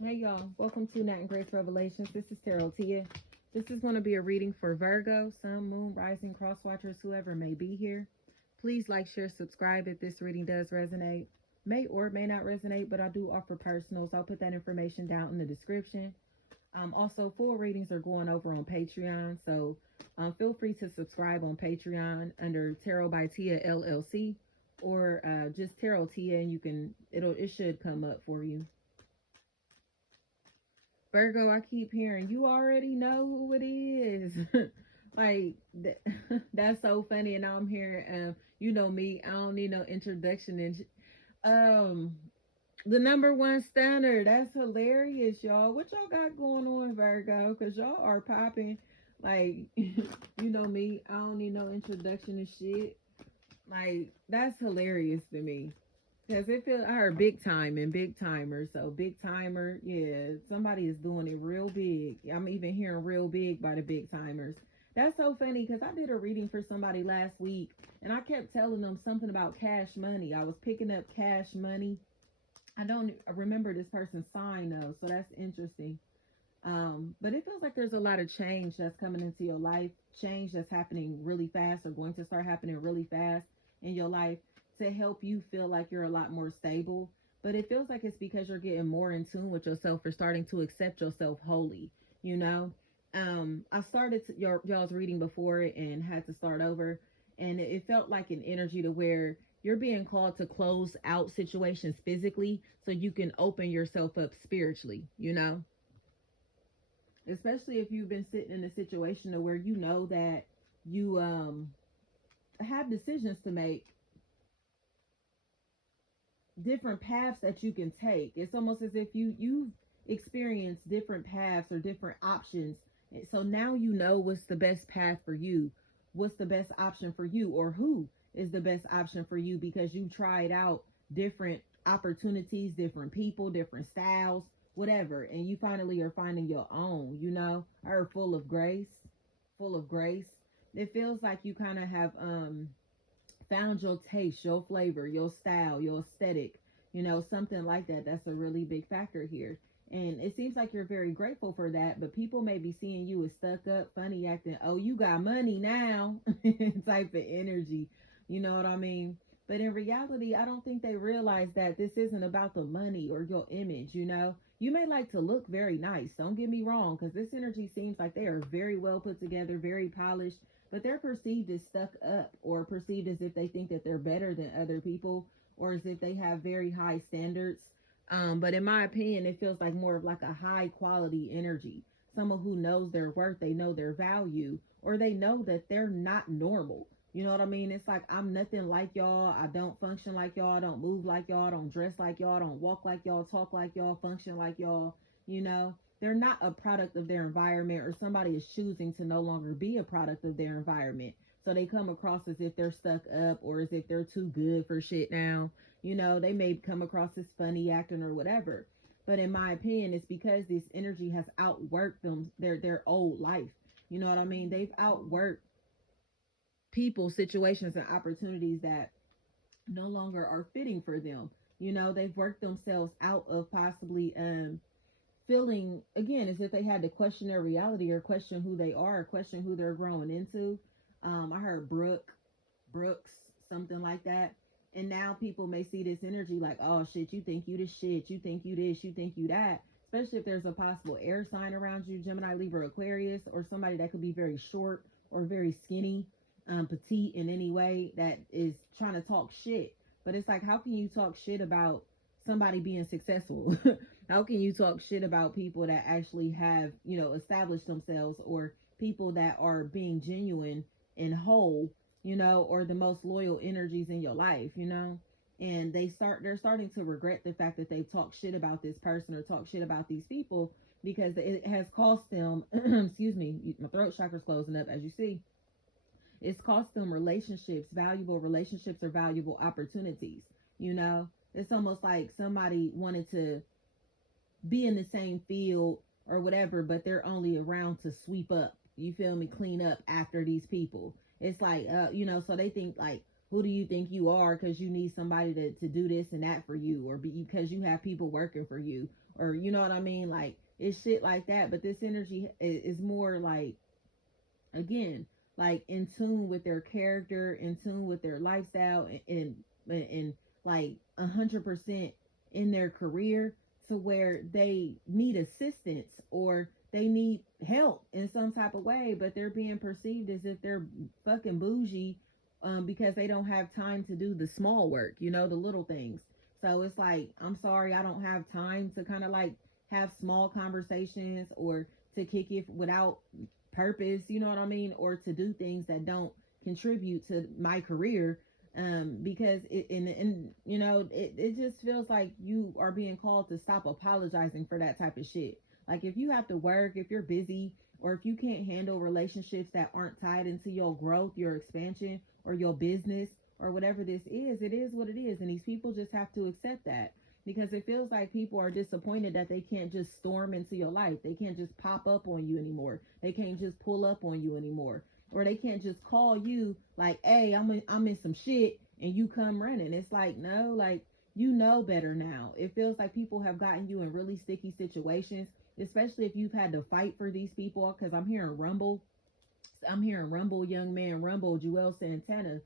Hey y'all, welcome to Nat and Grace Revelations. This is Tarot Tia. This is going to be a reading for Virgo, Sun, Moon, Rising, Cross Watchers, whoever may be here. Please like, share, subscribe if this reading does resonate. May or may not resonate, but I do offer personals. I'll put that information down in the description. Also, full readings are going over on Patreon, so feel free to subscribe on Patreon under Tarot by Tia LLC or just Tarot Tia, and it should come up for you. Virgo, I keep hearing you already know who it is. like that's so funny, and now I'm hearing, you know me, I don't need no introduction. And the number one stunner. That's hilarious, y'all. What y'all got going on, Virgo? Cause y'all are popping. Like you know me, I don't need no introduction and shit. Like that's hilarious to me. Cause it feels I heard big time and big timer. So big timer, yeah, somebody is doing it real big. I'm even hearing real big by the big timers. That's so funny because I did a reading for somebody last week and I kept telling them something about cash money. I was picking up cash money. I don't remember this person's sign though, so that's interesting. But it feels like there's a lot of change that's coming into your life, change that's happening really fast or going to start happening really fast in your life to help you feel like you're a lot more stable. But it feels like it's because you're getting more in tune with yourself or starting to accept yourself wholly, you know? I started y'all's reading before and had to start over, and it felt like an energy to where you're being called to close out situations physically so you can open yourself up spiritually, you know? Especially if you've been sitting in a situation where you know that you have decisions to make, different paths that you can take. It's almost as if you've experienced different paths or different options. So now you know what's the best path for you, what's the best option for you, or who is the best option for you because you tried out different opportunities, different people, different styles, whatever, and you finally are finding your own, you know, or full of grace, full of grace. It feels like you kind of have found your taste, your flavor, your style, your aesthetic, you know, something like that. That's a really big factor here. And it seems like you're very grateful for that, but people may be seeing you as stuck up, funny acting, oh, you got money now type of energy. You know what I mean? But in reality, I don't think they realize that this isn't about the money or your image, you know? You may like to look very nice, don't get me wrong, because this energy seems like they are very well put together, very polished, but they're perceived as stuck up or perceived as if they think that they're better than other people or as if they have very high standards. But in my opinion, it feels like more of like a high quality energy. Someone who knows their worth, they know their value, or they know that they're not normal. You know what I mean? It's like I'm nothing like y'all. I don't function like y'all. I don't move like y'all. I don't dress like y'all. I don't walk like y'all. Talk like y'all. Function like y'all. You know, they're not a product of their environment, or somebody is choosing to no longer be a product of their environment. So they come across as if they're stuck up or as if they're too good for shit now. You know, they may come across as funny acting or whatever. But in my opinion, it's because this energy has outworked them their old life. You know what I mean? They've outworked people, situations, and opportunities that no longer are fitting for them. You know, they've worked themselves out of possibly feeling again as if they had to question their reality or question who they are, or question who they're growing into. I heard Brooks, something like that. And now people may see this energy like, oh shit, you think you this shit, you think you this, you think you that. Especially if there's a possible air sign around you, Gemini, Libra, Aquarius, or somebody that could be very short or very skinny, petite in any way that is trying to talk shit. But it's like, how can you talk shit about somebody being successful? How can you talk shit about people that actually have, you know, established themselves, or people that are being genuine and whole, you know, or the most loyal energies in your life, you know? And they're starting to regret the fact that they've talked shit about this person or talked shit about these people because it has cost them, excuse me, my throat chakra's closing up as you see. It's cost them relationships, valuable relationships or valuable opportunities, you know? It's almost like somebody wanted to be in the same field or whatever, but they're only around to sweep up, you feel me, clean up after these people. It's like, you know, so they think like, who do you think you are because you need somebody to do this and that for you, or because you have people working for you, or you know what I mean? Like, it's shit like that. But this energy is more like, again, like in tune with their character, in tune with their lifestyle, and like 100% in their career, to where they need assistance or they need help in some type of way, but they're being perceived as if they're fucking bougie, because they don't have time to do the small work, the little things. So it's like, I'm sorry, I don't have time to kind of like have small conversations, or to kick it without purpose, you know what I mean, or to do things that don't contribute to my career. Because it just feels like you are being called to stop apologizing for that type of shit. Like, if you have to work, if you're busy, or if you can't handle relationships that aren't tied into your growth, your expansion, or your business, or whatever this is, it is what it is. And these people just have to accept that, because it feels like people are disappointed that they can't just storm into your life. They can't just pop up on you anymore. They can't just pull up on you anymore. Or they can't just call you like, hey, I'm in some shit, and you come running. It's like, no, like, you know better now. It feels like people have gotten you in really sticky situations, especially if you've had to fight for these people. Because I'm hearing Rumble. I'm hearing Rumble, young man, Rumble, Juelz, Santana.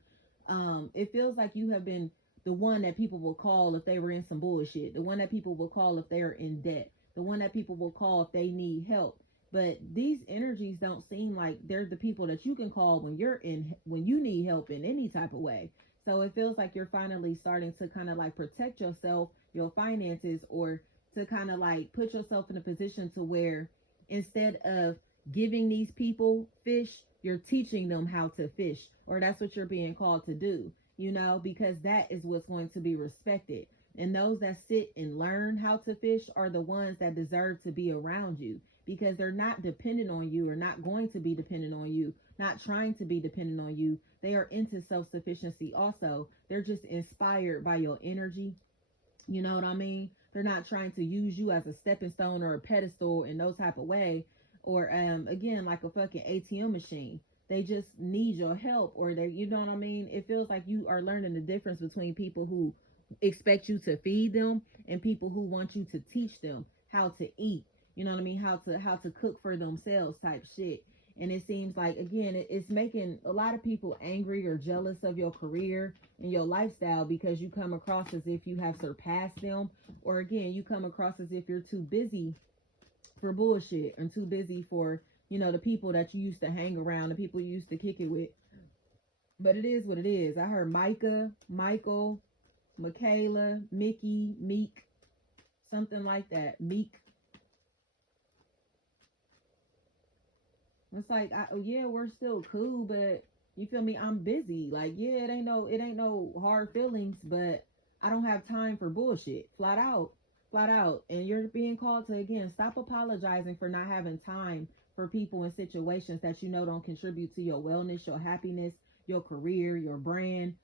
It feels like you have been the one that people will call if they were in some bullshit, the one that people will call if they're in debt, the one that people will call if they need help. But these energies don't seem like they're the people that you can call when you need help in any type of way. So it feels like you're finally starting to kind of like protect yourself, your finances, or to kind of like put yourself in a position to where, instead of giving these people fish, you're teaching them how to fish, or that's what you're being called to do, because that is what's going to be respected. And those that sit and learn how to fish are the ones that deserve to be around you, because they're not dependent on you, or not going to be dependent on you, not trying to be dependent on you. They are into self-sufficiency also. They're just inspired by your energy. You know what I mean? They're not trying to use you as a stepping stone or a pedestal in no type of way, or again, like a fucking ATM machine. They just need your help, or they, you know what I mean? It feels like you are learning the difference between people who expect you to feed them and people who want you to teach them how to eat. You know what I mean? How to cook for themselves type shit. And it seems like, again, it's making a lot of people angry or jealous of your career and your lifestyle, because you come across as if you have surpassed them, or again, you come across as if you're too busy for bullshit, and too busy for, the people that you used to hang around, the people you used to kick it with. But it is what it is. I heard Micah, Michael, Michaela, Mickey, Meek, something like that. Meek. It's like, oh yeah, we're still cool, but you feel me? I'm busy. Like, yeah, it ain't no hard feelings, but I don't have time for bullshit. Flat out, flat out. And you're being called to, again, stop apologizing for not having time for people in situations that don't contribute to your wellness, your happiness, your career, your brand,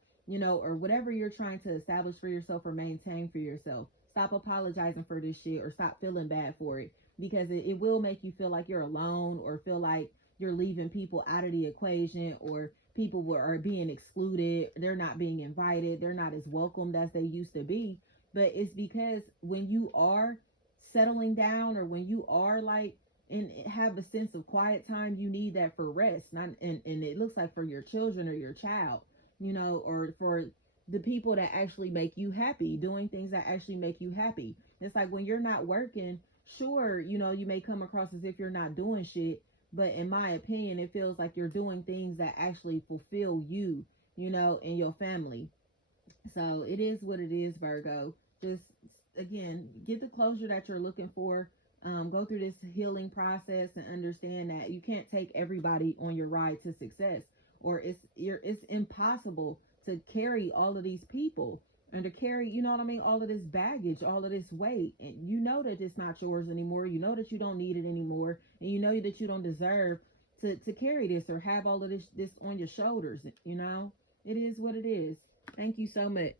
or whatever you're trying to establish for yourself or maintain for yourself. Stop apologizing for this shit, or stop feeling bad for it, because it will make you feel like you're alone, or feel like you're leaving people out of the equation, or people are being excluded, they're not being invited, they're not as welcomed as they used to be. But it's because when you are settling down, or when you are like and have a sense of quiet time, you need that for rest, not and it looks like for your children or your child, or for the people that actually make you happy, doing things that actually make you happy. It's like, when you're not working, sure, you may come across as if you're not doing shit, but in my opinion, it feels like you're doing things that actually fulfill you, and your family. So it is what it is, Virgo. Just, again, get the closure that you're looking for. Go through this healing process and understand that you can't take everybody on your ride to success, or it's impossible to carry all of these people, and to carry, all of this baggage, all of this weight, and that it's not yours anymore. That you don't need it anymore, and that you don't deserve to carry this, or have all of this on your shoulders. It is what it is. Thank you so much.